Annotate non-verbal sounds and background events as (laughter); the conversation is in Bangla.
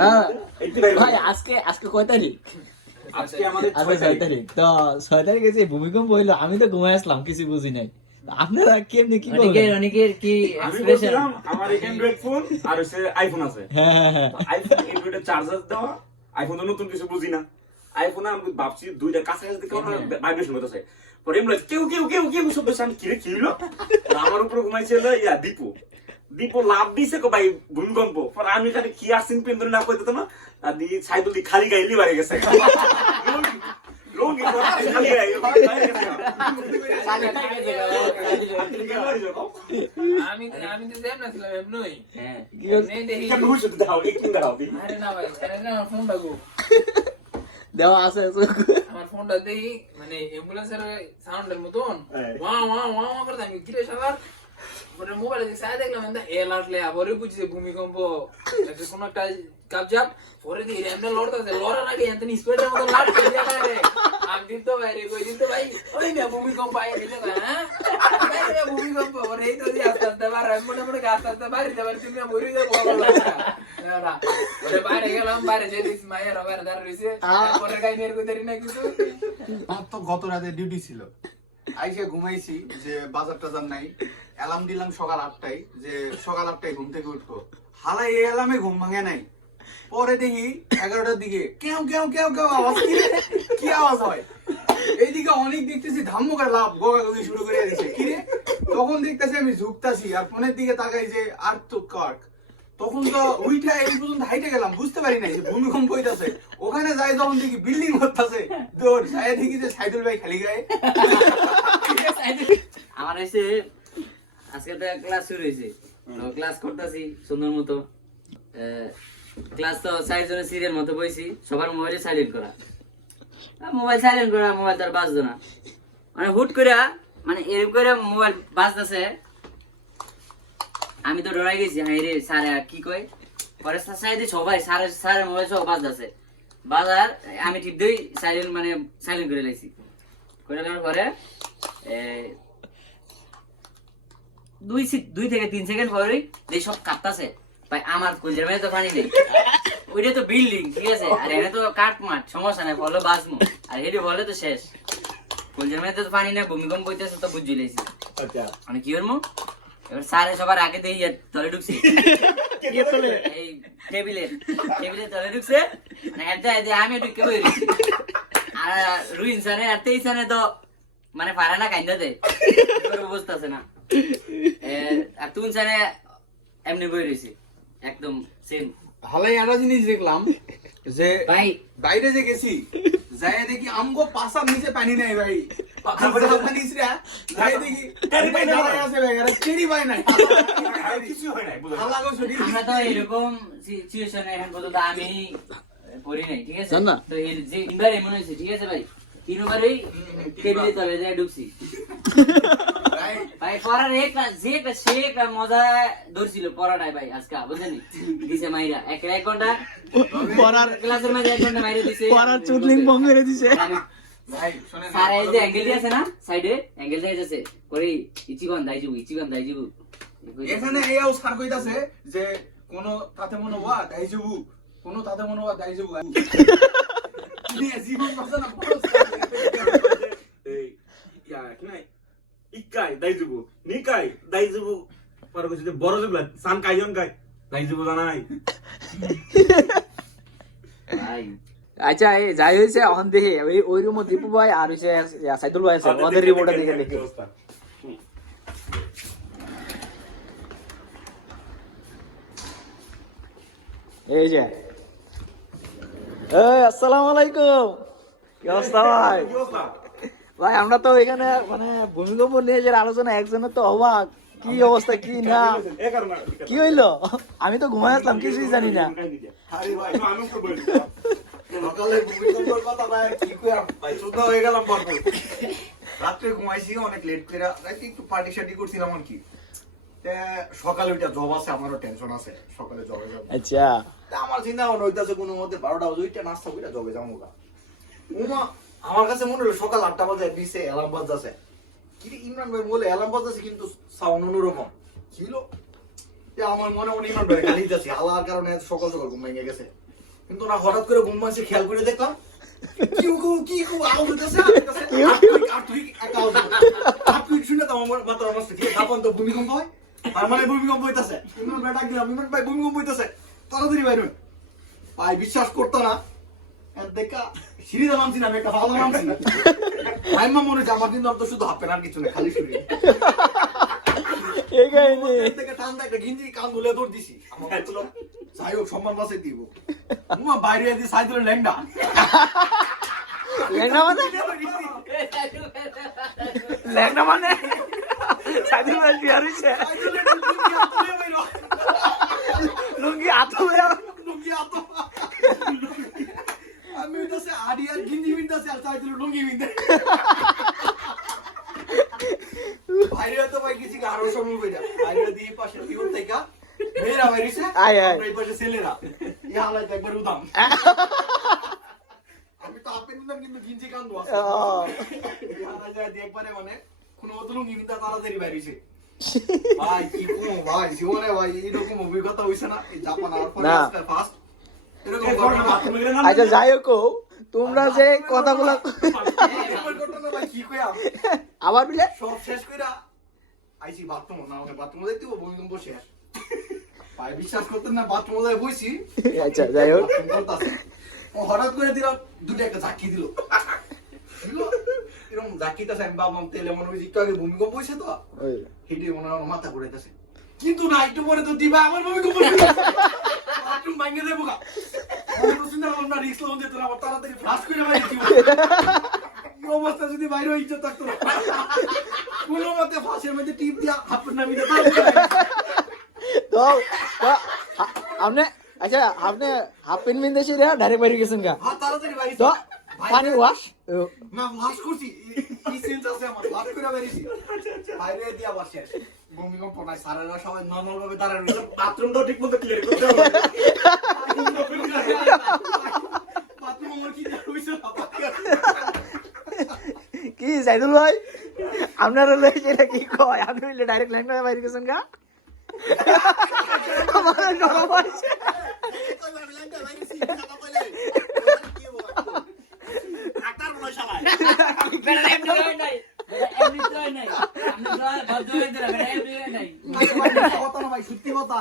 হ্যাঁ। এইটি ভাই ভাই আজকে আজকে কয় তারিখ? আজকে আমাদের ছয় ছয় তারিখ। তারিখ। তো ছয় তারিখে যে ভূমিকম্প হইল আমি তো ঘুমাই আসলাম কিছু বুঝি নাই। আপনারা কেমনি কি অনেকের অনেকের কি এক্সপ্রেশন আমার অ্যান্ড্রয়েড ফোন আর হচ্ছে আইফোন আছে। হ্যাঁ হ্যাঁ হ্যাঁ। আইফোন চার্জার দেওয়া আইফোন তো নতুন কিছু বুঝি না। আইফোন আমি ভাবছি দুইটা কাছে দেখে ভাইব্রেশন করতেছে পরে এমনি কেউ কেউ কেউ কেউ শব্দ হচ্ছে, আমি কি আর আমার উপরে ঘুমাইছিল ইয়া দীপু। দীপু লাভ দিছে কো ভাই ভূমিকম্প পরে আমি খালি কি পেন ধরে না কইতে না আর দি সাইদুল দি খালি গাইলি বাড়ি গেছে। লঙ্গি খালি বাইরে গেছে। আমি আমি তো যেমন ছিলাম এমনই হ্যাঁ। কি হচ্ছে? এমনি দেখি। কেন হুশ দাও একটু দাও আরে না ভাই আরে না আমার ফোনটা গো দেওয়া আছে আমার ফোনটা দেখি মানে অ্যাম্বুলেন্সের সাউন্ডের মতন। হ্যাঁ। ওয়া ওয়া ওয়া ওয়া করে আমি কিরে সবার পরে মোবাইলে দেখলাম এটা এলার্ট লে আবারই বুঝছে ভূমিকম্প একটা কোন একটা কাবজাব পরে দিয়ে এমনি লড়তেছে লড়ার আগে এত মতো আমি দিন তো বাইরে কই দিন তো ভাই ওই না ভূমিকম্প হ্যাঁ ভূমিকম্প পরে এই তো দিয়ে আস্তে আস্তে বার মনে মনে আস্তে আস্তে যাবার তুমি মরে যাব বাইরে গেলাম বাইরে যে মায়ের বাইরে দাঁড় রয়েছে পরে নিয়ে দেরি না কিছু আমার তো গত রাতে ডিউটি ছিল আইসে ঘুমাইছি যে বাজার টাজার নাই। অ্যালার্ম দিলাম সকাল আটটায় যে সকাল আটটায় ঘুম থেকে উঠবো। হালাই এই অ্যালার্মে ঘুম ভাঙে নাই। পরে দেখি এগারোটার দিকে কেউ কেউ কেউ কেউ আওয়াজ কি আওয়াজ হয়? এইদিকে অনেক দেখতেছি ধাম্মকার লাভ গোগাগুগি শুরু করে দিছে। কি রে তখন দেখতেছি আমি ঝুঁকতাছি আর ফোনের দিকে তাকাই যে আর তো কার্ক। তখন তো উইঠা এই পর্যন্ত হাইটে গেলাম, বুঝতে পারি নাই যে ভূমিকম্প হইতাছে। ওখানে যাই যখন দেখি বিল্ডিং হতাছে দৌড় যাই দেখি যে সাইদুল ভাই খালি গায়ে। আমার এসে আজকে তো ক্লাস শুরু হয়েছে ক্লাস করতেছি সুন্দর মতো। ক্লাস তো সাইজ জনের সিরিয়াল মতো বইছি, সবার মোবাইলে সাইলেন্ট করা। মোবাইল সাইলেন্ট করা, মোবাইল তার বাজতো না। মানে হুট করে মানে এরকম করে মোবাইল বাজতেছে আমি তো ডরাই গেছি হ্যাঁ রে স্যার কি কয়? পরে সাইডে সবাই স্যারের স্যারের মোবাইল সব বাজতেছে বাজার আমি ঠিক দুই সাইলেন্ট মানে সাইলেন্ট করে লাইছি। করে নেওয়ার পরে দুই দুই থেকে তিন সেকেন্ড পরেই এই সব কাঁপতাছে ভাই আমার কুলজার মানে তো পানি নেই। ওইটা তো বিল্ডিং ঠিক আছে? আর এখানে তো কাঠ মাঠ সমস্যা নাই বলো বাঁচমু আর হেডে বলে তো শেষ। কুলজার মানে তো পানি না ভূমিকম্প হইতেছে তো বুঝি লাইছি। আচ্ছা। আমি কি করব? এবার স্যারে সবার আগে দিয়ে তলে ঢুকছি। এই টেবিলে টেবিলে তলে ঢুকছে। মানে আমি ঢুকে বই আর রুইন স্যারে আর তেইশ স্যারে তো মানে পারে না কাইন্দা দেয় অবস্থা আছে না। আর তুন স্যারে এমনি বই রয়েছে। একদম সেম হালাই একটা জিনিস দেখলাম যে ভাই। বাইরে যে গেছি যাই দেখি আমগো পাশার নিচে পানি নাই ভাই। আর কিছু হয় আমরা তো এরকম সিচুয়েশন এখন পর্যন্ত আমি পড়ি নাই ঠিক আছে? তো এর যে তিনবার এমন হয়েছে ঠিক আছে ভাই? তিনবারই টেবিলে তলে যায় ঢুকছি। ভাই। ভাই পড়ার একটা যে একটা সে একটা মজা ধরছিল পড়াটাই ভাই আজকে বুঝলেন দিছে মাইরা। এক এক ঘণ্টা পড়ার ক্লাসের মাঝে এক ঘণ্টা মাইরা দিছে। পড়ার চুদলিং বং করে দিছে। আমি- ভাই শুনেন স্যার এই যে অ্যাঙ্গেল আছে না? সাইডে অ্যাঙ্গেল যাইতেছে করে ইচিগন দাইজিবু ইচিগন দাইজিবু এখানে এইও সার কইতাছে যে কোন তাতে মনে কোন তাতে মনে জীবন বাঁচা না এই ইয়া নাই ইকাই দাইজুবু নিকাই দাইজুবু পরে কইছে বড় জুবলা সান কাইজন কাই দাইজুবু জানাই। ভাই আচ্ছা এই যাই হয়েছে এখন দেখে ওই ওই রুম দীপু ভাই আর ইয়া, সাইদুল ভাই আছে ওদের রিপোর্টে দেখে দেখে এই যে। এই আসসালামু আলাইকুম। কি অবস্থা ভাই? ভাই আমরা তো এখানে মানে ভূমিকম্প নিয়ে যে আলোচনা একজনের তো অবাক। কি অবস্থা কি না? কি। হইল? আমি তো ঘুমাই আসলাম কিছুই জানি না। সকালে কথা ভাই কি কই ভাই হয়ে গেলাম রাত্রে ঘুমাইছি অনেক লেট করে রাতে একটু পার্টি শার্টি করছিলাম আর কি। সকালে ওইটা জব আছে আমারও টেনশন আছে। সকালে জবে যাব। আচ্ছা। আমার চিন্তা ভাবনা হইতাছে কোনো মধ্যে বারোটা বাজে ওইটা নাস্তা জবে যাব গা উমা আমার কাছে মনে হলো সকাল আটটা বাজে বিশে অ্যালার্ম বাজতেছে। কি রে ইমরান ভাই বলে অ্যালার্ম বাজতেছে কিন্তু সাউন্ড অন্যরকম। ছিল আমার মনে মনে ইমান ভাই গালি যাচ্ছে হালার কারণে সকাল সকাল ঘুম ভেঙে গেছে। কিন্তু না হঠাৎ করে ঘুম ভাঙছে খেয়াল করে দেখলাম কিউ কিউ কি কিউ আওয়াজ হইতেছে আর তুই একটা আওয়াজ আর তুই শুনে তো আমার মাথার অবস্থা কি? তখন তো ভূমিকম্প হয় আর মানে ভূমিকম্প হইতাছে। ইমান ভাই ডাক দিলাম ইমান ভাই ভূমিকম্প হইতাছে। তাড়াতাড়ি বাইরে ভাই বিশ্বাস করতো না। দেখা সিঁড়িতে নামছি না আমি একটা ভালো নামছি ভাই মা মনে হচ্ছে আমার কিন্তু আর তো শুধু হাফ প্যান্ট আর কিছু না খালি শরীর। এই থেকে ঠান্ডা একটা গিঞ্জি কান ধুলে দৌড় দিছি আমার যাই হোক সম্মান বাসে দিব। উমা বাইরে দিয়ে সাই দিল ল্যাংডা ল্যাংড়া মানে? ল্যাংড়া মানে? সাইদুল ভাই লুঙ্গি লুঙ্গি আতো। আমি উঠতেছে আড়ি আর গিঞ্জি বিনতেছে আর সাই লুঙ্গি বিনতে বাইরে তো ভাই কিছু আরও সময় বাইরে দিয়ে পাশে টিউব থেকে মেয়েরা বাইরেছে আয়, আয়। পাশে ছেলেরা। তো একবার উদাম। (laughs) আমি তো আপেন উদাম কিন্তু গিঞ্জি কান্দু আছে। এই হালায় যায় একবারে মানে কোনো মতো লুঙ্গি বিনতে তাড়াতাড়ি বাইরেছে (laughs) ভাই কি কম ভাই জীবনে ভাই এইরকম অভিজ্ঞতা হইছে না? এই জাপান আর। ফার্স্ট আচ্ছা যাই হোক তোমরা যে কথাগুলো এরকম ঘটনা ভাই কি কইয়া? আবার বিলে? সব শেষ কইরা আইছি বাথরুম না ওকে বাথরুম যাইতে ভূমিকম্প শেষ। ভাই বিশ্বাস করতেন না বাথরুম যায় বইছি। আচ্ছা যাই হোক। ও হঠাৎ করে দিলাম দুটো একটা ঝাঁকি দিল। দিল? এরকম ঝাঁকিতেছে আমি ভাবলাম তেলে মনে হয়েছে একটু আগে ভূমিকম্প হয়েছে তো? হেঁটে মনে হয় মাথা ঘুরাইতেছে কিন্তু না একটু পরে তো দিবা আমার ভূমিকম্প বাথরুম ভাঙে দেবো গা। তাড়াতাড়ি ফ্লাশ করে বাইরে অবস্থা যদি বাইরে ইজ্জত থাকতো কোনো মতে ফাঁসের মধ্যে টিপ দিয়া তো আপনি আচ্ছা আপনি হাফ প্যান্ট বিন্দেছি রে ডাইরেক্ট বাইরে গেছেন গা। বাইরে তো পানি ওয়াশ না ফ্লাশ করছি। এই সেন্স আছে আমার ফ্লাশ করে বাইরেছি বাইরে দিয়া শেষ। ভূমিকম্প নাই সারারা সবাই নর্মাল ভাবে দাঁড়ায় রয়েছে। ঠিক মতো ক্লিয়ার করতে হবে। বাথরুম আমার কি হইছে কি সাইদুল ভাই? আপনার হলে সেটা কি কয়? আপনি ডাইরেক্ট ল্যাংড়া বাইরে গেছেন গা? (laughs) আমার নরম ভাই সত্যি কথা।